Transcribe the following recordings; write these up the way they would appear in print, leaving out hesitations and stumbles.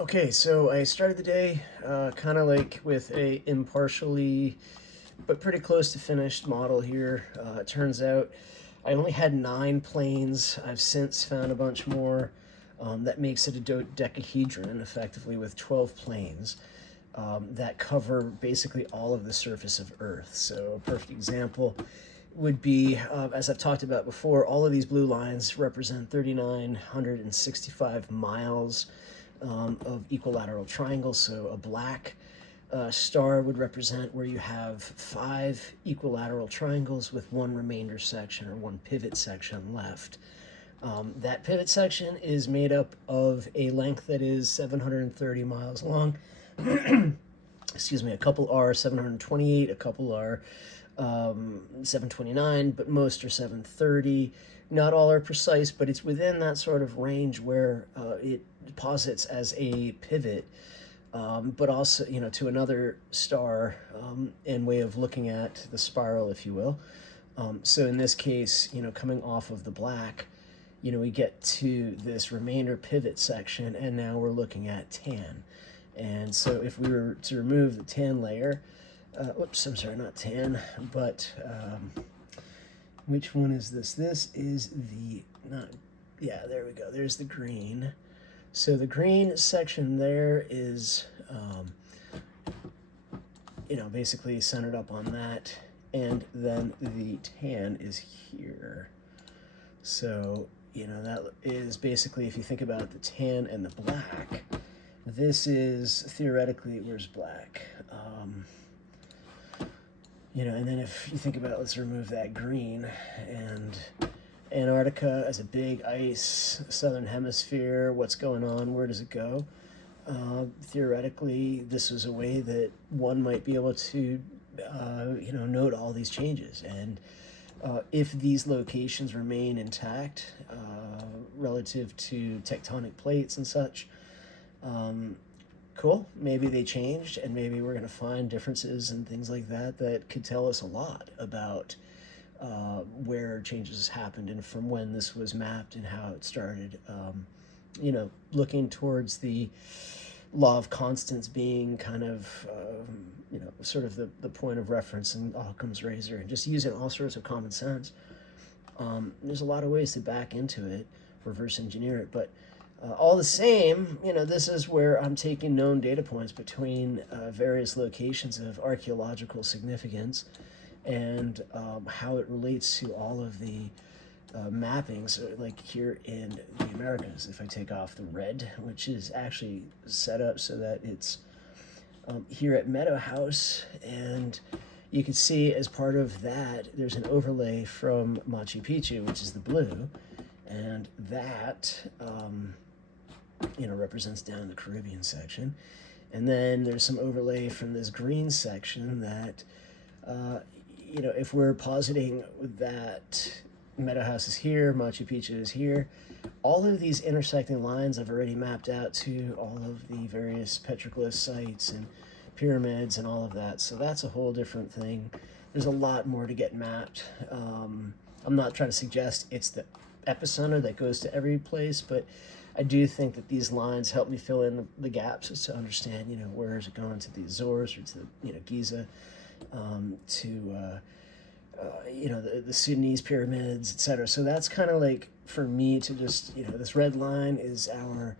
Okay, so I started the day kind of like with a impartially but pretty close to finished model here. It turns out I only had 9 planes. I've since found a bunch more. That makes it a dodecahedron, effectively, with 12 planes that cover basically all of the surface of Earth. So, a perfect example would be, as I've talked about before, all of these blue lines represent 3,965 miles of equilateral triangles. So a black star would represent where you have 5 equilateral triangles with one remainder section or one pivot section left. That pivot section is made up of a length that is 730 miles long. Excuse me, a couple are 728, a couple are 729, but most are 730. Not all are precise, but it's within that sort of range where it posits as a pivot, but also, to another star and way of looking at the spiral, if you will. So in this case, coming off of the black, we get to this remainder pivot section, and now we're looking at tan. And so if we were to remove the tan layer, whoops, I'm sorry, not tan, but which one is this? This is yeah, there we go. There's the green. So the green section there is, basically centered up on that. And then the tan is here. So, that is basically, if you think about the tan and the black, this is theoretically, where's black? And then if you think about, let's remove that green, and Antarctica as a big ice, southern hemisphere, what's going on, where does it go? Theoretically, this is a way that one might be able to, note all these changes. And if these locations remain intact relative to tectonic plates and such, cool, maybe they changed, and maybe we're going to find differences and things like that that could tell us a lot about where changes happened and from when this was mapped and how it started. Looking towards the law of constants being kind of, sort of the point of reference in Occam's razor, and just using all sorts of common sense. There's a lot of ways to back into it, reverse engineer it, but all the same, this is where I'm taking known data points between various locations of archaeological significance and how it relates to all of the mappings, like here in the Americas. If I take off the red, which is actually set up so that it's here at Meadow House, and you can see as part of that, there's an overlay from Machu Picchu, which is the blue, and that represents down in the Caribbean section. And then there's some overlay from this green section that, if we're positing that Meadow House is here, Machu Picchu is here, all of these intersecting lines I've already mapped out to all of the various petroglyph sites and pyramids and all of that. So that's a whole different thing. There's a lot more to get mapped. I'm not trying to suggest it's the epicenter that goes to every place, but I do think that these lines help me fill in the gaps as to understand, where is it going to the Azores or to the, Giza, to the Sudanese pyramids, etc. So that's kind of like for me to just, this red line is our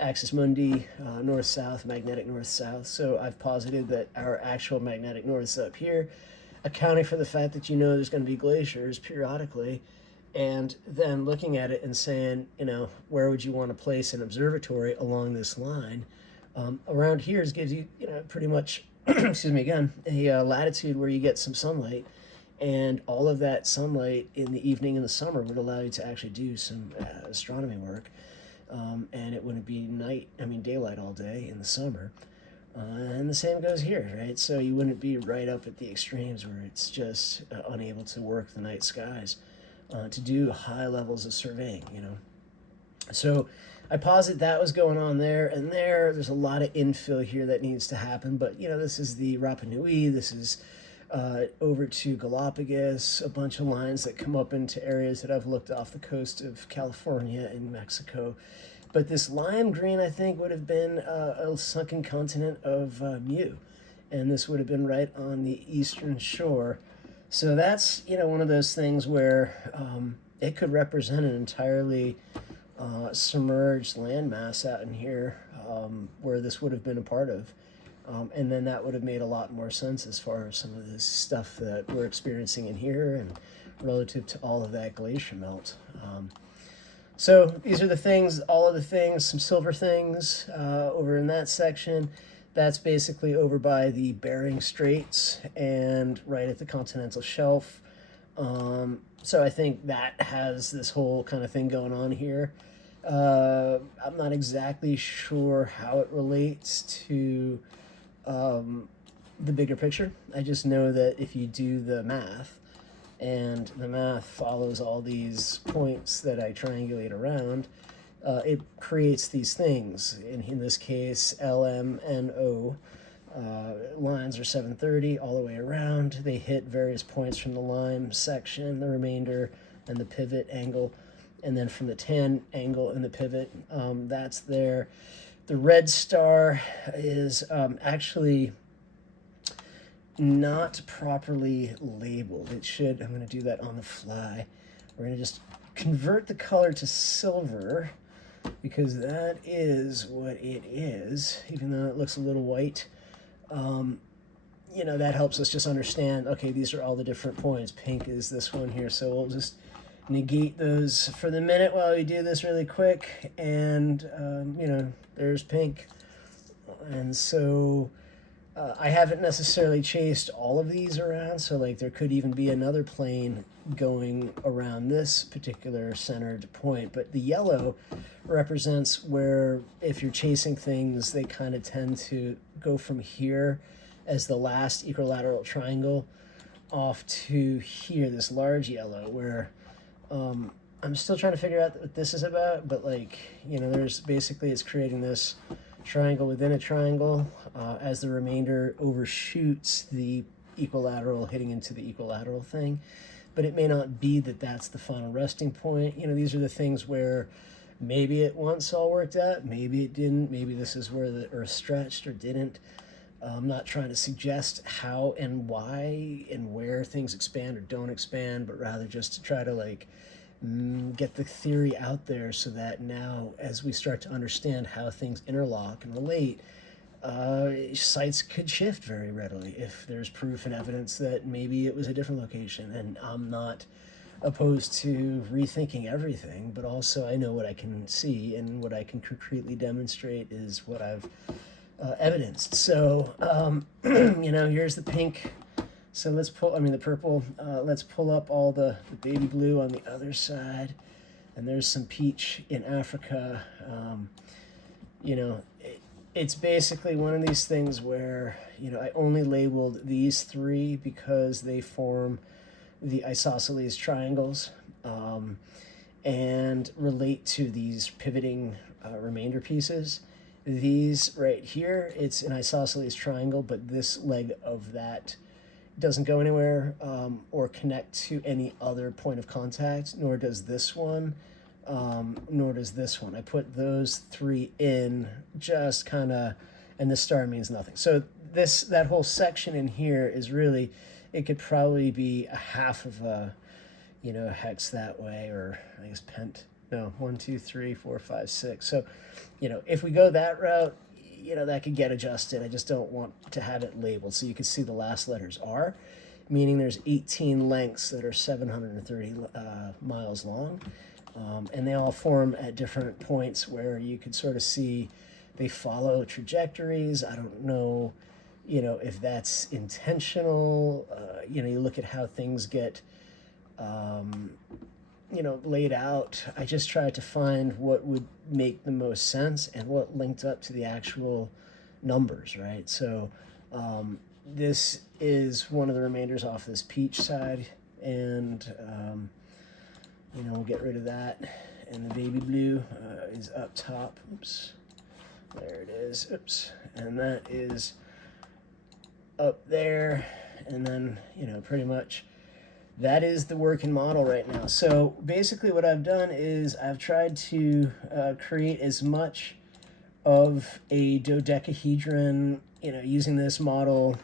axis mundi, north-south, magnetic north-south. So I've posited that our actual magnetic north is up here, accounting for the fact that there's going to be glaciers periodically, and then looking at it and saying, where would you want to place an observatory along this line? Around here gives you, pretty much, excuse me again, a latitude where you get some sunlight, and all of that sunlight in the evening in the summer would allow you to actually do some astronomy work, and it wouldn't be daylight all day in the summer. And the same goes here, right? So you wouldn't be right up at the extremes where it's just unable to work the night skies to do high levels of surveying, So I posit that was going on there, and there's a lot of infill here that needs to happen, but, this is the Rapa Nui, this is over to Galapagos, a bunch of lines that come up into areas that I've looked off the coast of California and Mexico, But this lime green, I think, would have been a sunken continent of Mu, and this would have been right on the eastern shore. So that's, one of those things where it could represent an entirely submerged landmass out in here, where this would have been a part of. And then that would have made a lot more sense as far as some of this stuff that we're experiencing in here and relative to all of that glacier melt. So these are the things, all of the things, some silver things over in that section. That's basically over by the Bering Straits and right at the continental shelf. So I think that has this whole kind of thing going on here. I'm not exactly sure how it relates to the bigger picture. I just know that if you do the math, and the math follows all these points that I triangulate around, it creates these things. In this case, L, M, and O. Lines are 730 all the way around. They hit various points from the lime section, the remainder, and the pivot angle. And then from the tan angle and the pivot, that's there. The red star is actually not properly labeled. It should, I'm going to do that on the fly. We're going to just convert the color to silver because that is what it is, even though it looks a little white. That helps us just understand, okay, these are all the different points. Pink is this one here, so we'll just negate those for the minute while we do this really quick. And, there's pink. And so I haven't necessarily chased all of these around, so like there could even be another plane going around this particular centered point. But the yellow represents where if you're chasing things, they kind of tend to go from here as the last equilateral triangle off to here, this large yellow, where I'm still trying to figure out what this is about, but there's basically, it's creating this triangle within a triangle as the remainder overshoots the equilateral, hitting into the equilateral thing. But it may not be that that's the final resting point. These are the things where maybe it once all worked out, maybe it didn't, maybe this is where the Earth stretched or didn't. I'm not trying to suggest how and why and where things expand or don't expand, but rather just to try to get the theory out there so that now as we start to understand how things interlock and relate, sites could shift very readily if there's proof and evidence that maybe it was a different location. And I'm not opposed to rethinking everything, but also I know what I can see, and what I can concretely demonstrate is what I've evidenced. So, here's the pink. So let's pull, the purple. Let's pull up all the baby blue on the other side. And there's some peach in Africa. It's basically one of these things where, I only labeled these three because they form the isosceles triangles and relate to these pivoting remainder pieces. These right here, it's an isosceles triangle, but this leg of that doesn't go anywhere or connect to any other point of contact, nor does this one, nor does this one. I put those three in just kind of, and this star means nothing. So that whole section in here is really, it could probably be a half of a, hex that way, or I guess pent. No, 1, 2, 3, 4, 5, 6. So, if we go that route, that could get adjusted. I just don't want to have it labeled. So you can see the last letters are, meaning there's 18 lengths that are 730 miles long. And they all form at different points where you could sort of see they follow trajectories. I don't know, if that's intentional. You look at how things get laid out. I just tried to find what would make the most sense and what linked up to the actual numbers, right? So this is one of the remainders off this peach side, and we'll get rid of that. And the baby blue is up top. Oops, there it is. Oops, and that is up there, and then pretty much that is the working model right now. So basically what I've done is I've tried to create as much of a dodecahedron, using this model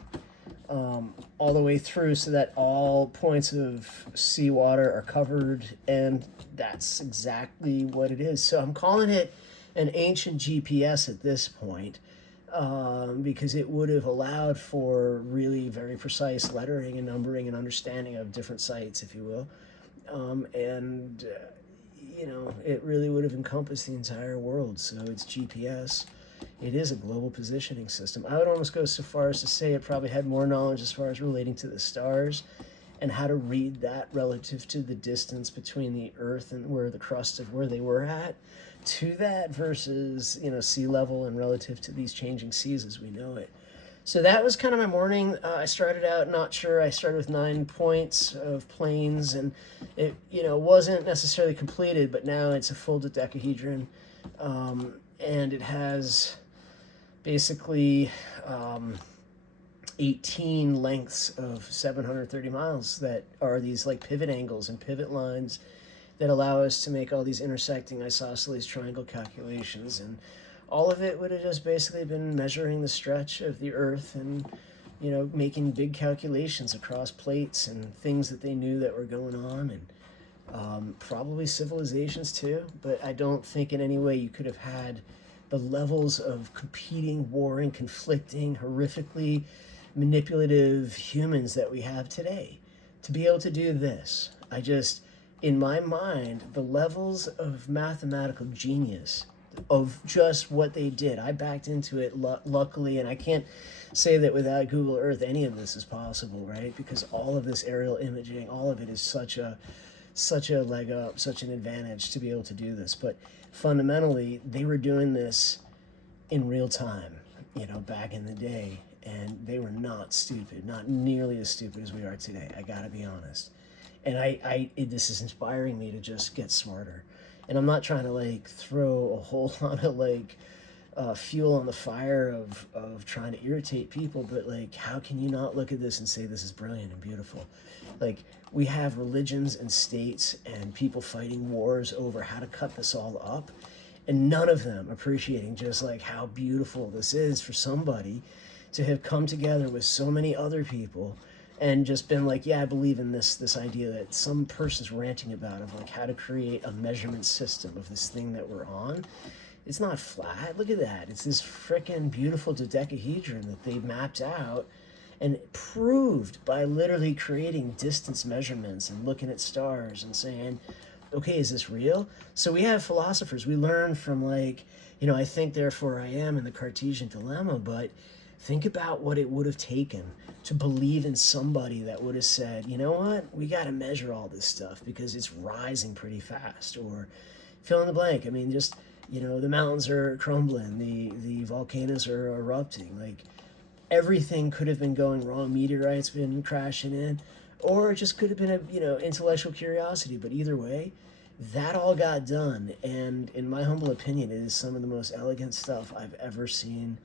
all the way through so that all points of seawater are covered, and that's exactly what it is. So I'm calling it an ancient GPS at this point, because it would have allowed for really very precise lettering and numbering and understanding of different sites, if you will. And it really would have encompassed the entire world. So it's GPS. It is a global positioning system. I would almost go so far as to say it probably had more knowledge as far as relating to the stars and how to read that relative to the distance between the Earth and where the crust of where they were at to that versus, sea level and relative to these changing seas as we know it. So that was kind of my morning. I started out not sure. I started with 9 points of planes, and it wasn't necessarily completed, but now it's a full dodecahedron, and it has basically 18 lengths of 730 miles that are these like pivot angles and pivot lines that allow us to make all these intersecting isosceles triangle calculations. And all of it would have just basically been measuring the stretch of the Earth and, making big calculations across plates and things that they knew that were going on, and probably civilizations too. But I don't think in any way you could have had the levels of competing, warring, conflicting, horrifically manipulative humans that we have today to be able to do this. In my mind, the levels of mathematical genius of just what they did, I backed into it luckily, and I can't say that without Google Earth any of this is possible, right? Because all of this aerial imaging, all of it is such a leg up, such an advantage to be able to do this. But fundamentally, they were doing this in real time, back in the day, and they were not stupid, not nearly as stupid as we are today. I gotta be honest. And this is inspiring me to just get smarter. And I'm not trying to throw a whole lot of fuel on the fire of trying to irritate people, but how can you not look at this and say this is brilliant and beautiful? We have religions and states and people fighting wars over how to cut this all up, and none of them appreciating just how beautiful this is for somebody to have come together with so many other people and just been yeah, I believe in this idea that some person's ranting about of how to create a measurement system of this thing that we're on. It's not flat. Look at that. It's this freaking beautiful dodecahedron that they mapped out and proved by literally creating distance measurements and looking at stars and saying, okay, is this real? So we have philosophers. We learn from I think therefore I am in the Cartesian dilemma, but think about what it would have taken to believe in somebody that would have said, you know what, we got to measure all this stuff because it's rising pretty fast, or fill in the blank. I mean, just, the mountains are crumbling, the volcanoes are erupting. Everything could have been going wrong. Meteorites been crashing in, or it just could have been intellectual curiosity. But either way, that all got done. And in my humble opinion, it is some of the most elegant stuff I've ever seen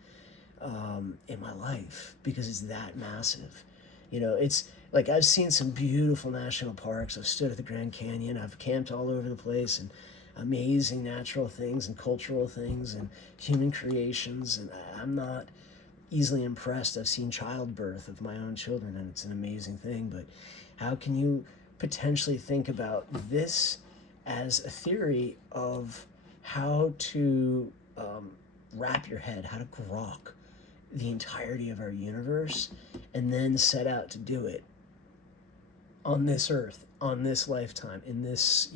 in my life, because it's that massive. It's I've seen some beautiful national parks. I've stood at the Grand Canyon. I've camped all over the place, and amazing natural things and cultural things and human creations. And I'm not easily impressed. I've seen childbirth of my own children, and it's an amazing thing. But how can you potentially think about this as a theory of how to wrap your head, how to grok the entirety of our universe, and then set out to do it on this earth, on this lifetime, in this,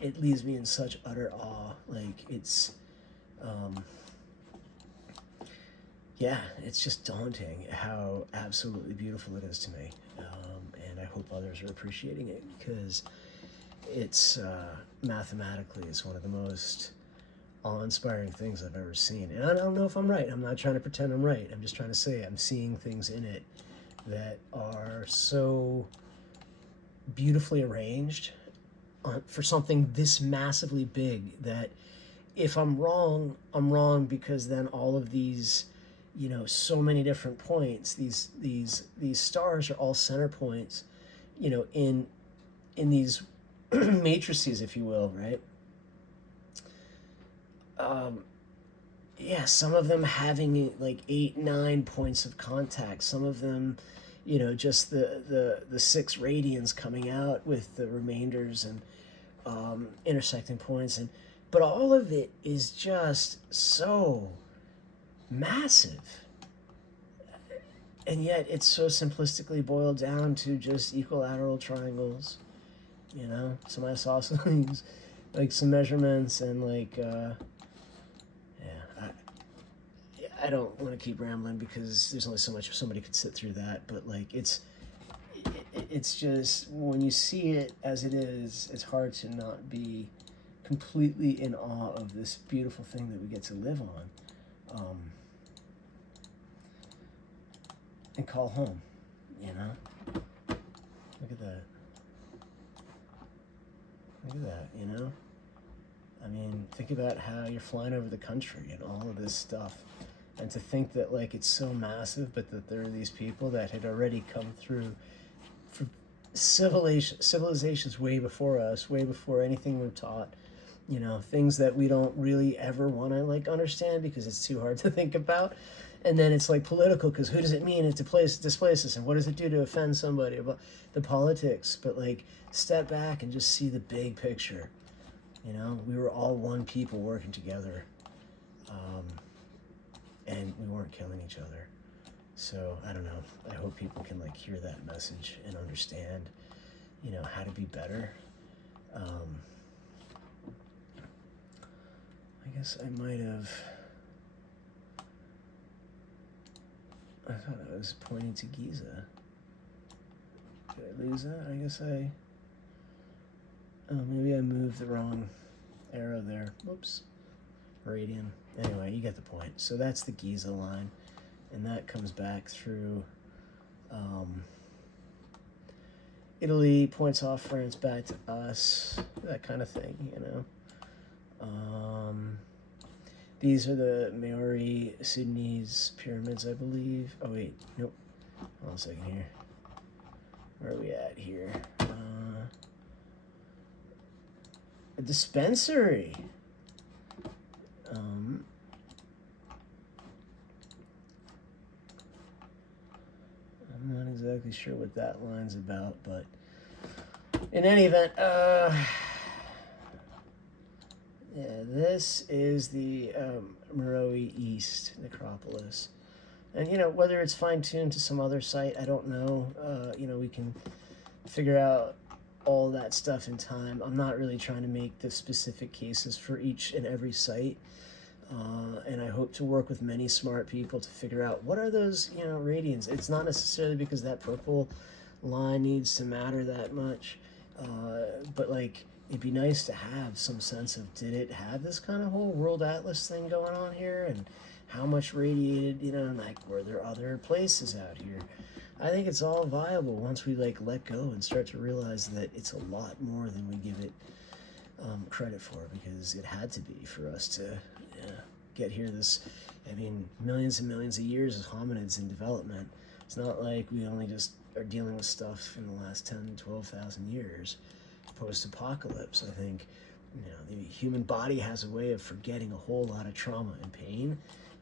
it leaves me in such utter awe. It's, it's just daunting how absolutely beautiful it is to me. And I hope others are appreciating it, because it's, mathematically, it's one of the most awe-inspiring things I've ever seen. And I don't know if I'm right. I'm not trying to pretend I'm right. I'm just trying to say I'm seeing things in it that are so beautifully arranged for something this massively big, that if I'm wrong, I'm wrong, because then all of these, so many different points, these stars are all center points in these matrices, if you will, right? Yeah, some of them having like 8, 9 points of contact. Some of them, just the 6 radians coming out with the remainders and intersecting points, but all of it is just so massive, and yet it's so simplistically boiled down to just equilateral triangles. Some isosceles, like some measurements, and like I don't want to keep rambling because there's only so much somebody could sit through that, but like it's just, when you see it as it is, it's hard to not be completely in awe of this beautiful thing that we get to live on, and call home. Look at that. Look at that. I mean, think about how you're flying over the country and all of this stuff. And to think that like it's so massive, but that there are these people that had already come through for civilizations way before us, way before anything we're taught. Things that we don't really ever want to like understand because it's too hard to think about. And then it's like political, because who does it mean? It displaces, and what does it do to offend somebody? About the politics, but like step back and just see the big picture. We were all one people working together. And we weren't killing each other. So I don't know. I hope people can like hear that message and understand, how to be better. I guess I might have. I thought I was pointing to Giza. Did I lose that? I guess I. Oh, maybe I moved the wrong arrow there. Whoops. Radian. Anyway, you get the point. So that's the Giza line, and that comes back through Italy, points off France, back to us, that kind of thing, These are the Maori Sudanese pyramids, I believe. Oh wait, nope. Hold on a second here. Where are we at here? A dispensary. I'm not exactly sure what that line's about, but in any event, yeah, this is the Meroe East necropolis. And, whether it's fine-tuned to some other site, I don't know. We can figure out all that stuff in time. I'm not really trying to make the specific cases for each and every site. And I hope to work with many smart people to figure out what are those, radians. It's not necessarily because that purple line needs to matter that much, but like it'd be nice to have some sense of, did it have this kind of whole world atlas thing going on here, and how much radiated, and like were there other places out here? I think it's all viable once we like let go and start to realize that it's a lot more than we give it credit for, because it had to be for us to get here. Millions and millions of years as hominids in development. It's not like we only just are dealing with stuff in the last 10, 12,000 years post-apocalypse. I think the human body has a way of forgetting a whole lot of trauma and pain,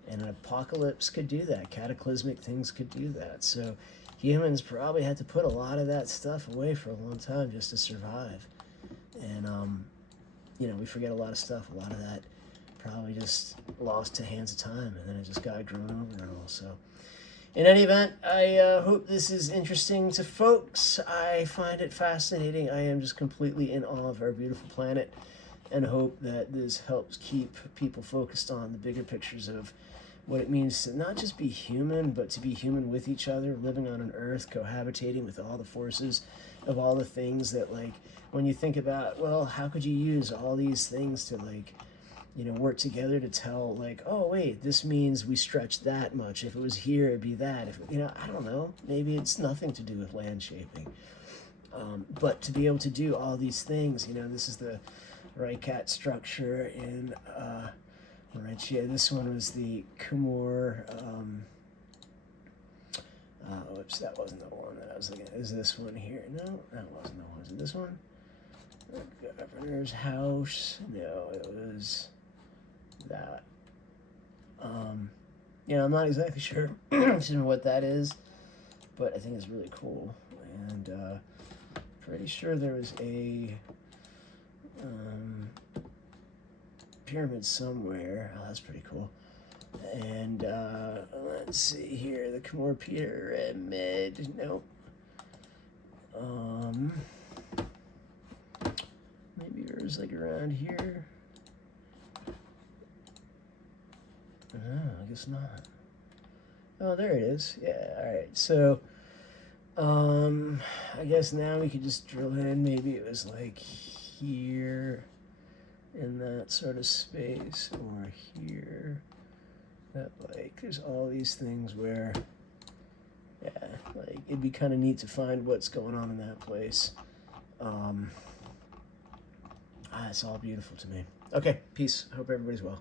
and an apocalypse could do that. Cataclysmic things could do that. So humans probably had to put a lot of that stuff away for a long time just to survive. And we forget a lot of stuff. A lot of that probably just lost to hands of time, and then it just got grown over and all. So in any event, I hope this is interesting to folks. I find it fascinating. I am just completely in awe of our beautiful planet, and hope that this helps keep people focused on the bigger pictures of what it means to not just be human, but to be human with each other, living on an earth, cohabitating with all the forces of all the things that, like, when you think about, well, how could you use all these things to, like, work together to tell, like, oh, wait, this means we stretch that much. If it was here, it'd be that. If I don't know. Maybe it's nothing to do with land shaping. But to be able to do all these things, this is the Reikat structure in Laurentia. This one was the Kumor Whoops, that wasn't the one that I was looking at. Is this one here? No, that wasn't the one. Is it this one? The governor's house? No, it was that. You know, I'm not exactly sure what that is, but I think it's really cool. And pretty sure there was a pyramid somewhere. Oh, that's pretty cool. And let's see here, the Khmer Pyramid. Nope. Maybe it was like around here. No, I guess not. Oh, there it is. Yeah, alright. So, I guess now we could just drill in. Maybe it was like here in that sort of space, or here. That, like, there's all these things where, yeah, like, it'd be kind of neat to find what's going on in that place. It's all beautiful to me. Okay, peace. Hope everybody's well.